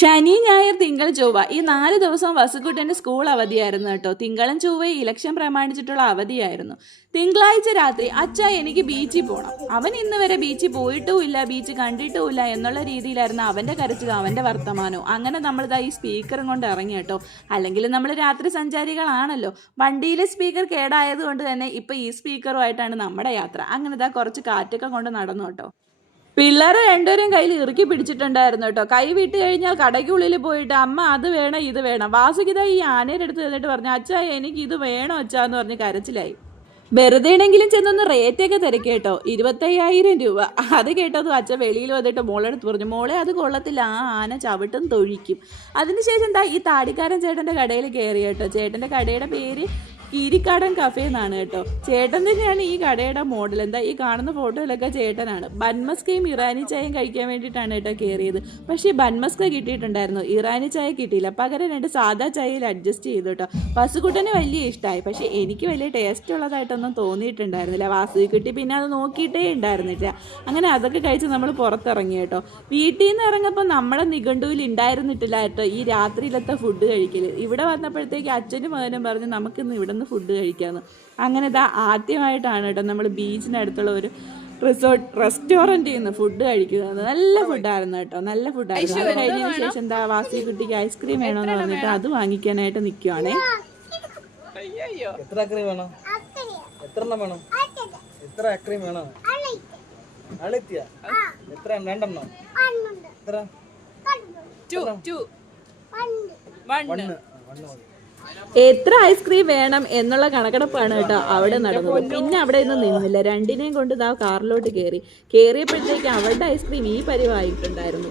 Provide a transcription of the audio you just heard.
ശനി ഞായർ തിങ്കൾ ചൊവ്വ ഈ 4 ദിവസം വസുക്കുട്ടൻ്റെ സ്കൂൾ അവധിയായിരുന്നു കേട്ടോ. തിങ്കളും ചൊവ്വയും ഇലക്ഷൻ പ്രമാണിച്ചിട്ടുള്ള അവധിയായിരുന്നു. തിങ്കളാഴ്ച രാത്രി അച്ഛാ എനിക്ക് ബീച്ചിൽ പോകണം. അവൻ ഇന്ന് വരെ ബീച്ചിൽ പോയിട്ടുമില്ല, ബീച്ച് കണ്ടിട്ടുമില്ല എന്നുള്ള രീതിയിലായിരുന്നു അവൻ്റെ കരച്ചിലും അവൻ്റെ വർത്തമാനവും. അങ്ങനെ നമ്മളിതാ ഈ സ്പീക്കറും കൊണ്ട് ഇറങ്ങി കേട്ടോ. അല്ലെങ്കിൽ നമ്മൾ രാത്രി സഞ്ചാരികളാണല്ലോ. വണ്ടിയിലെ സ്പീക്കർ കേടായത് കൊണ്ട് തന്നെ ഇപ്പം ഈ സ്പീക്കറുമായിട്ടാണ് നമ്മുടെ യാത്ര. അങ്ങനെ ഇതാ കുറച്ച് കാറ്റൊക്കെ കൊണ്ട് നടന്നു കേട്ടോ. പിള്ളേരെ രണ്ടുപേരും കയ്യിൽ ഇറുക്കി പിടിച്ചിട്ടുണ്ടായിരുന്നു കേട്ടോ. കൈ വിട്ട് കഴിഞ്ഞാൽ കടയ്ക്കുള്ളിൽ പോയിട്ട് അമ്മ അത് വേണം ഇത് വേണം. വാസുകിത ഈ ആനയുടെ അടുത്ത് നിന്നിട്ട് പറഞ്ഞു അച്ഛാ എനിക്ക് ഇത് വേണോ അച്ഛാന്ന് പറഞ്ഞ് കരച്ചിലായി. വെറുതെ ആണെങ്കിലും ചെന്നൊന്ന് റേറ്റൊക്കെ തിരക്കേട്ടോ. 25,000 രൂപ. അത് കേട്ടതും അച്ഛൻ വെളിയിൽ വന്നിട്ട് മോളെടുത്ത് പറഞ്ഞു മോളെ അത് കൊള്ളത്തില്ല, ആ ആന ചവിട്ടും തൊഴിക്കും. അതിനുശേഷം എന്താ ഈ താടിക്കാരൻ ചേട്ടൻ്റെ കടയിൽ കയറി കേട്ടോ. ചേട്ടൻ്റെ കടയുടെ പേര് കീരിക്കാടൻ കഫേ എന്നാണ് കേട്ടോ. ചേട്ടൻ തന്നെയാണ് ഈ കടയുടെ മോഡൽ. എന്താ ഈ കാണുന്ന ഫോട്ടോയിലൊക്കെ ചേട്ടനാണ്. ബൺമസ്കയും ഇറാനി ചായയും കഴിക്കാൻ വേണ്ടിയിട്ടാണ് കേട്ടോ കയറിയത്. പക്ഷേ ബൺമസ്ക കിട്ടിയിട്ടുണ്ടായിരുന്നു, ഇറാനി ചായ കിട്ടിയില്ല. പകരം 2 സാധാ ചായയിൽ അഡ്ജസ്റ്റ് ചെയ്തു കേട്ടോ. വാസുകുട്ടന് വലിയ ഇഷ്ടമായി, പക്ഷേ എനിക്ക് വലിയ ടേസ്റ്റ് ഉള്ളതായിട്ടൊന്നും തോന്നിയിട്ടുണ്ടായിരുന്നില്ല. വാസുകി കിട്ടി പിന്നെ അത് നോക്കിയിട്ടേ ഉണ്ടായിരുന്നില്ല. അങ്ങനെ അതൊക്കെ കഴിച്ച് നമ്മൾ പുറത്തിറങ്ങി കേട്ടോ. വീട്ടിൽ നിന്ന് ഇറങ്ങപ്പോൾ നമ്മുടെ നിഘണ്ടുവിൽ ഉണ്ടായിരുന്നിട്ടില്ല കേട്ടോ ഈ രാത്രിയിലത്തെ ഫുഡ് കഴിക്കൽ. ഇവിടെ വന്നപ്പോഴത്തേക്ക് അച്ഛനും മകനും പറഞ്ഞ് നമുക്കിന്ന് ഇവിടെ ഫുഡ് കഴിക്കാമെന്ന്. അങ്ങനെ ഇതാ ആദ്യമായിട്ടാണ് കേട്ടോ നമ്മൾ ബീച്ചിനടുത്തുള്ള ഒരു റെസ്റ്റോറൻറ്റിൽ നിന്ന് ഫുഡ് കഴിക്കുന്നത്. നല്ല ഫുഡായിരുന്നു കേട്ടോ, നല്ല ഫുഡായിരുന്നു. അത് കഴിഞ്ഞതിന് ശേഷം എന്താ വാസി കുട്ടിക്ക് ഐസ്ക്രീം വേണമെന്ന് പറഞ്ഞിട്ട് അത് വാങ്ങിക്കാനായിട്ട് നിൽക്കുവാണേ. എത്ര ഐസ്ക്രീം വേണം എന്നുള്ള കണക്കെടുപ്പാണ് കേട്ടോ അവിടെ നടന്നത്. പിന്നെ അവിടെ ഒന്നും നിന്നില്ല, രണ്ടിനെയും കൊണ്ട് ഇതാ കാറിലോട്ട് കയറിയപ്പോഴത്തേക്ക് അവളുടെ ഐസ്ക്രീം ഈ പരിവായിട്ടുണ്ടായിരുന്നു.